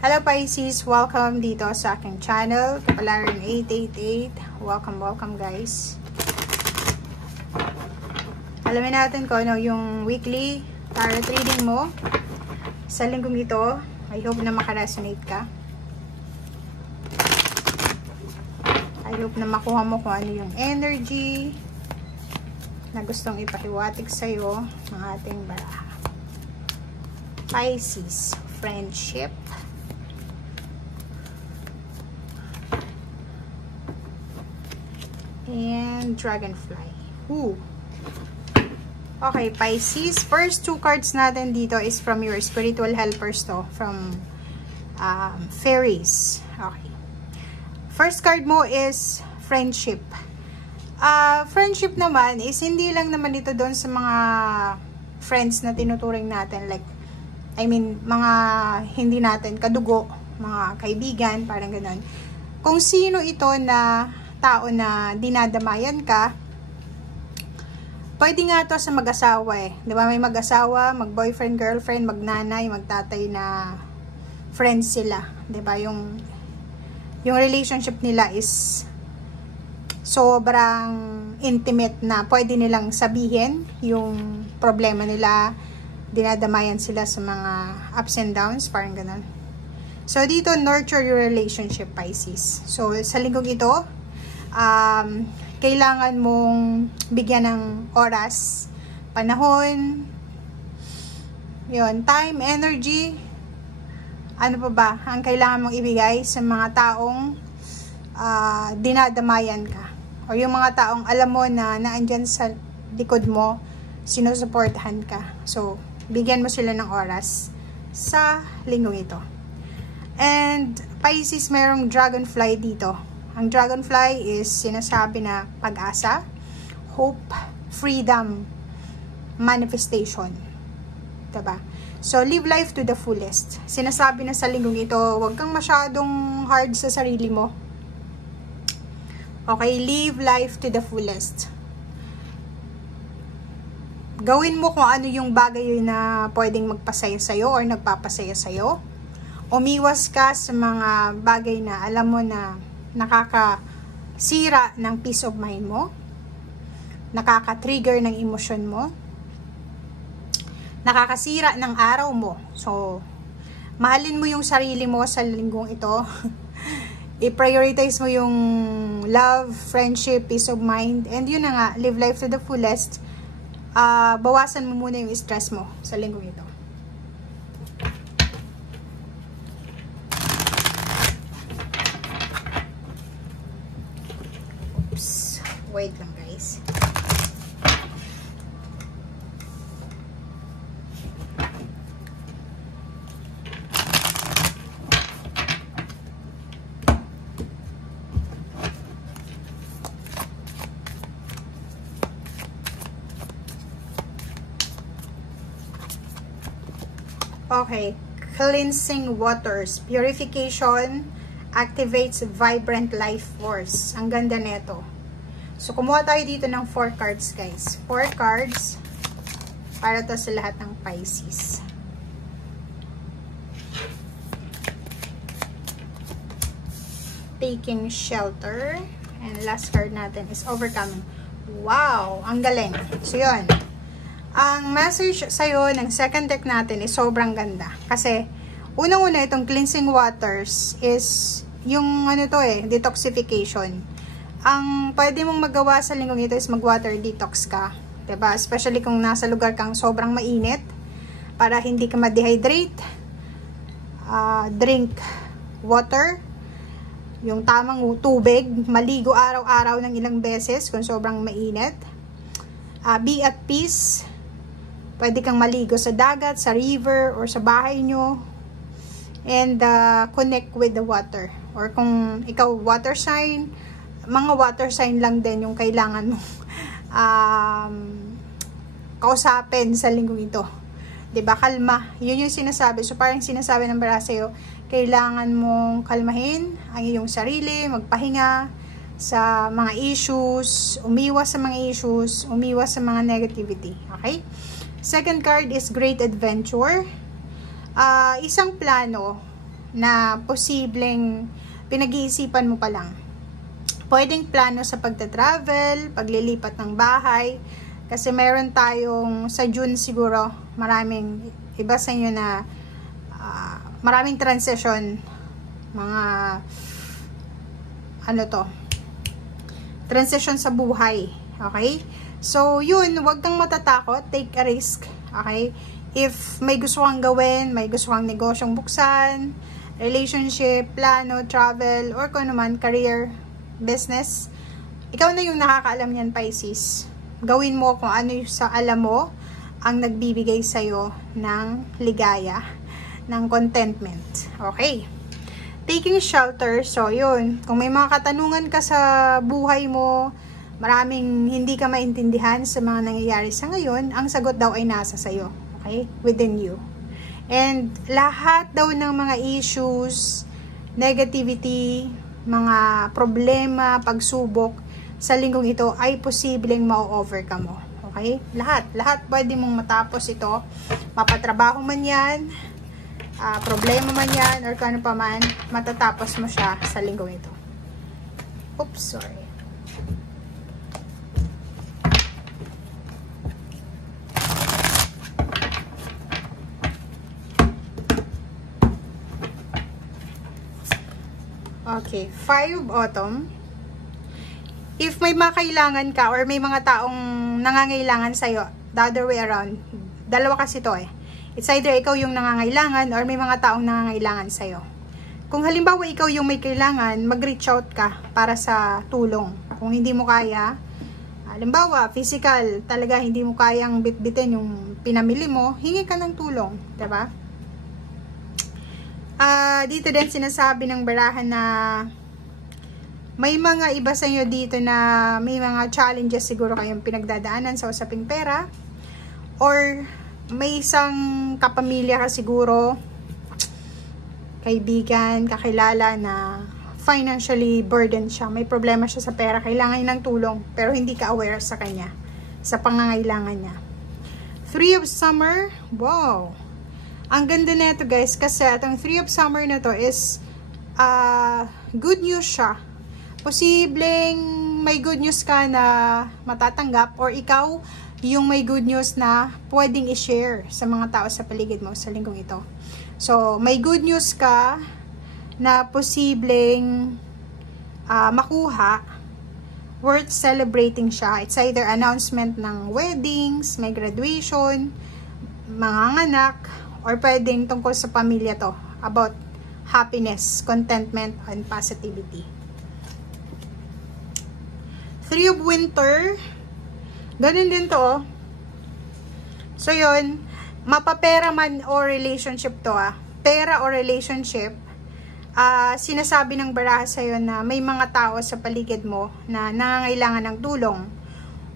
Hello Pisces! Welcome dito sa aking channel, Kapalaran 888. Welcome guys. Alamin natin kung ano yung weekly tarot reading mo sa linggong ito. I hope na makaresonate ka. I hope na makuha mo kung ano yung energy na gustong ipahiwatig sa'yo ng ating baraha. Pisces, friendship. And dragonfly. Ooh. Okay, Pisces. First two cards natin dito is from your spiritual helpers to. From fairies. Okay. First card mo is friendship. Friendship naman is hindi lang naman ito doon sa mga friends na tinuturing natin. Like, I mean, mga hindi natin kadugo, mga kaibigan, parang ganun. Kung sino ito na tao na dinadamayan ka, pwede nga to sa mag-asawa eh. Di ba? May mag-asawa, mag-boyfriend, girlfriend, mag-nanay, mag-tatay na friends sila. Di ba? Yung relationship nila is sobrang intimate na pwede nilang sabihin yung problema nila, dinadamayan sila sa mga ups and downs, parang ganun. So, dito, nurture your relationship, Pisces. So, sa linggong ito, kailangan mong bigyan ng oras, panahon, yun, time, energy, ano pa ba, ang kailangan mong ibigay sa mga taong dinadamayan ka. O yung mga taong alam mo na naandyan sa likod mo, sinusuportahan ka. So, bigyan mo sila ng oras sa linggong ito. And, Pisces, mayroong dragonfly dito. Ang dragonfly is sinasabi na pag-asa, hope, freedom, manifestation. Diba? So, live life to the fullest. Sinasabi na sa linggong ito, huwag kang masyadong hard sa sarili mo. Okay, live life to the fullest. Gawin mo kung ano yung bagay na pwedeng magpasaya sa'yo or nagpapasaya sa'yo. Umiwas ka sa mga bagay na alam mo na nakakasira ng peace of mind mo, nakaka-trigger ng emosyon mo, nakakasira ng araw mo. So, mahalin mo yung sarili mo sa linggong ito. I-prioritize mo yung love, friendship, peace of mind, and yun na nga, live life to the fullest. Bawasan mo muna yung stress mo sa linggong ito. Wait lang guys. Okay, cleansing waters, purification, activates vibrant life force. Ang ganda nito. So, kumuha tayo dito ng 4 cards, guys. 4 cards para to sa lahat ng Pisces. Taking shelter. And last card natin is overcoming. Wow! Ang galing. So, yun. Ang message sa'yo ng second deck natin is sobrang ganda. Kasi, unang-una itong cleansing waters is yung ano to eh, detoxification. Ang pwede mong magawa sa linggong ito is mag-water detox ka. Diba? Especially kung nasa lugar kang sobrang mainit. Para hindi ka ma-dehydrate. Drink water. Yung tamang tubig. Maligo araw-araw ng ilang beses kung sobrang mainit. Be at peace. Pwede kang maligo sa dagat, sa river, or sa bahay nyo. And connect with the water. Or kung ikaw water sign, mga water sign lang din yung kailangan mong kausapin sa linggong ito. Diba? Kalma. Yun yung sinasabi. So, parang sinasabi ng baraha sa'yo, kailangan mong kalmahin ang iyong sarili, magpahinga sa mga issues, umiwas sa mga issues, umiwas sa mga negativity. Okay? Second card is Great Adventure. Isang plano na posibleng pinag-iisipan mo pa lang. Pwedeng plano sa pagta-travel, paglilipat ng bahay, kasi meron tayong sa June siguro, maraming iba sa inyo na maraming transition, mga transition sa buhay. Okay? So, yun, wag kang matatakot, take a risk. Okay? If may gusto kang gawin, may gusto kang negosyong buksan, relationship, plano, travel, or kung naman, career, business, ikaw na yung nakakaalam yan, Pisces. Gawin mo kung ano yung sa alam mo ang nagbibigay sa'yo ng ligaya, ng contentment. Okay. Taking shelter, so yun. Kung may mga katanungan ka sa buhay mo, maraming hindi ka maintindihan sa mga nangyayari sa ngayon, ang sagot daw ay nasa sa'yo. Okay? Within you. And lahat daw ng mga issues, negativity, mga problema, pagsubok sa linggong ito ay posibleng ma-overcome mo. Okay? Lahat pwede mong matapos ito. Mapatrabaho man yan, problema man yan, or kano pa man, matatapos mo siya sa linggong ito. Oops, sorry. Okay, 5 autumn. If may mga kailangan ka or may mga taong nangangailangan sa'yo, the other way around, dalawa kasi to eh. It's either ikaw yung nangangailangan or may mga taong nangangailangan sa'yo. Kung halimbawa ikaw yung may kailangan, mag-reach out ka para sa tulong. Kung hindi mo kaya, halimbawa, physical, talaga hindi mo kayang bitbitin yung pinamili mo, hingi ka ng tulong, diba? Dito din sinasabi ng barahan na may mga iba sa inyo dito na may mga challenges siguro kayong pinagdadaanan sa usaping pera, or may isang kapamilya ka siguro, kaibigan, kakilala na financially burdened siya, may problema siya sa pera, kailangan niya ng tulong pero hindi ka aware sa kanya, sa pangangailangan niya. 3 of summer, wow, ang ganda nito guys, kasi itong 3 of summer na to is good news siya. Posibleng may good news ka na matatanggap, or ikaw yung may good news na pwedeng i-share sa mga tao sa paligid mo sa linggong ito. So, may good news ka na posibleng makuha, worth celebrating siya. It's either announcement ng weddings, may graduation, mga anak, or pwedeng tungkol sa pamilya to, about happiness, contentment, and positivity. 3 of winter, ganun din to, oh. So, yun, mapapera man o relationship to, pera o relationship, sinasabi ng baraha sa'yo na may mga tao sa paligid mo na nangangailangan ng tulong,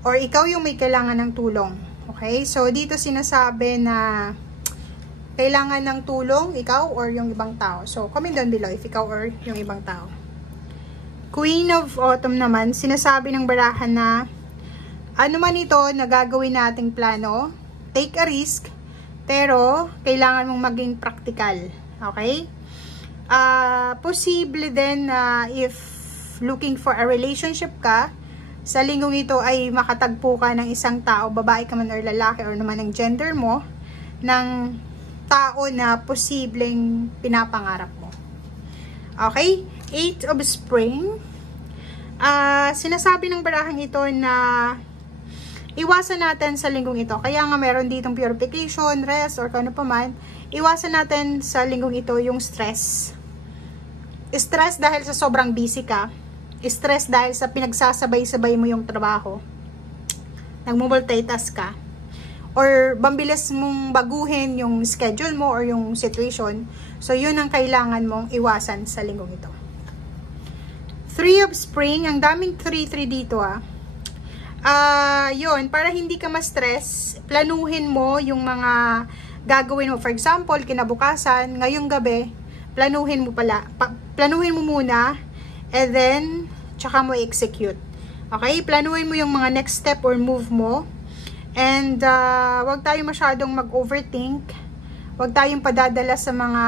or ikaw yung may kailangan ng tulong. Okay? So, dito sinasabi na kailangan ng tulong, ikaw or yung ibang tao. So, comment down below if ikaw or yung ibang tao. Queen of Autumn naman, sinasabi ng barahan na ano man ito na gagawin nating plano, take a risk, pero kailangan mong maging practical. Okay? Posible din na if looking for a relationship ka, sa linggong ito ay makatagpo ka ng isang tao, babae ka man or lalaki or naman ang gender mo, ng tao na posibleng pinapangarap mo. Okay? 8 of spring. Sinasabi ng barahang ito na iwasan natin sa linggong ito. Kaya nga meron ditong purification, rest, or kano pa man. Iwasan natin sa linggong ito yung stress. Stress dahil sa sobrang busy ka. Stress dahil sa pinagsasabay-sabay mo yung trabaho. Nagmo-multitask ka. Or bambilis mong baguhin yung schedule mo or yung situation. So, yun ang kailangan mong iwasan sa linggong ito. 3 of spring. Ang daming 3-3 dito, yun, para hindi ka ma-stress, planuhin mo yung mga gagawin mo. For example, kinabukasan, ngayong gabi, planuhin mo muna, and then, tsaka mo execute. Okay? Planuhin mo yung mga next step or move mo. And, wag tayong masyadong mag-overthink. Wag tayong padadala sa mga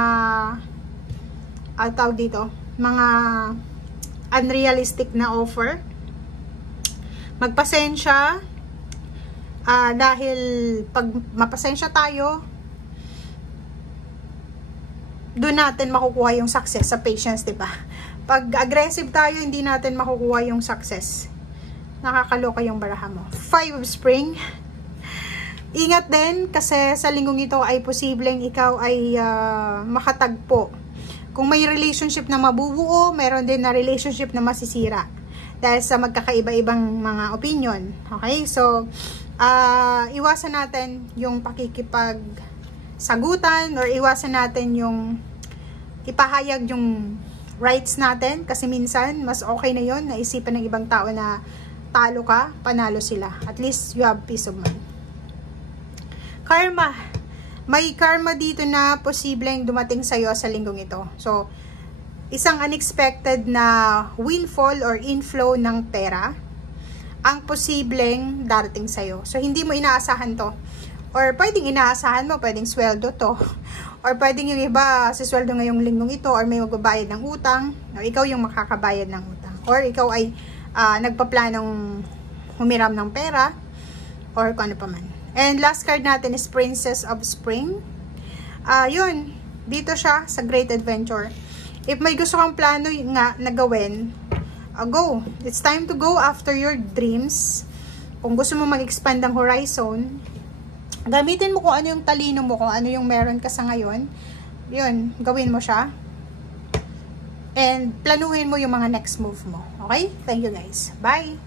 tawag dito, mga unrealistic na offer. Magpasensya, dahil pag mapasensya tayo, doon natin makukuha yung success sa patience, diba? Pag aggressive tayo, hindi natin makukuha yung success. Nakakaloka yung baraha mo. 5 of Spring. Ingat din kasi sa linggong ito ay posibleng ikaw ay makatagpo. Kung may relationship na mabubuo, meron din na relationship na masisira. Dahil sa magkakaiba-ibang mga opinion. Okay? So, iwasan natin yung pakikipagsagutan or iwasan natin yung ipahayag yung rights natin. Kasi minsan, mas okay na yon naisipan ng ibang tao na talo ka, panalo sila. At least, you have peace of mind. Karma. May karma dito na posibleng dumating sa'yo sa linggong ito. So, isang unexpected na windfall or inflow ng pera ang posibleng darating sa'yo. So, hindi mo inaasahan to. Or pwedeng inaasahan mo, pwedeng sweldo to. Or pwedeng yung iba si sweldo ngayong linggong ito or may magbabayad ng utang. Or ikaw yung makakabayad ng utang. Or ikaw ay nagpaplanong humiram ng pera. Or kung ano pa man. And last card natin is Princess of Spring. Yun. Dito siya sa Great Adventure. If may gusto kang plano nga na gawin, go. It's time to go after your dreams. Kung gusto mo mag-expand ang horizon, gamitin mo kung ano yung talino mo, kung ano yung meron ka sa ngayon. Yun, gawin mo siya. And planuhin mo yung mga next move mo. Okay? Thank you guys. Bye!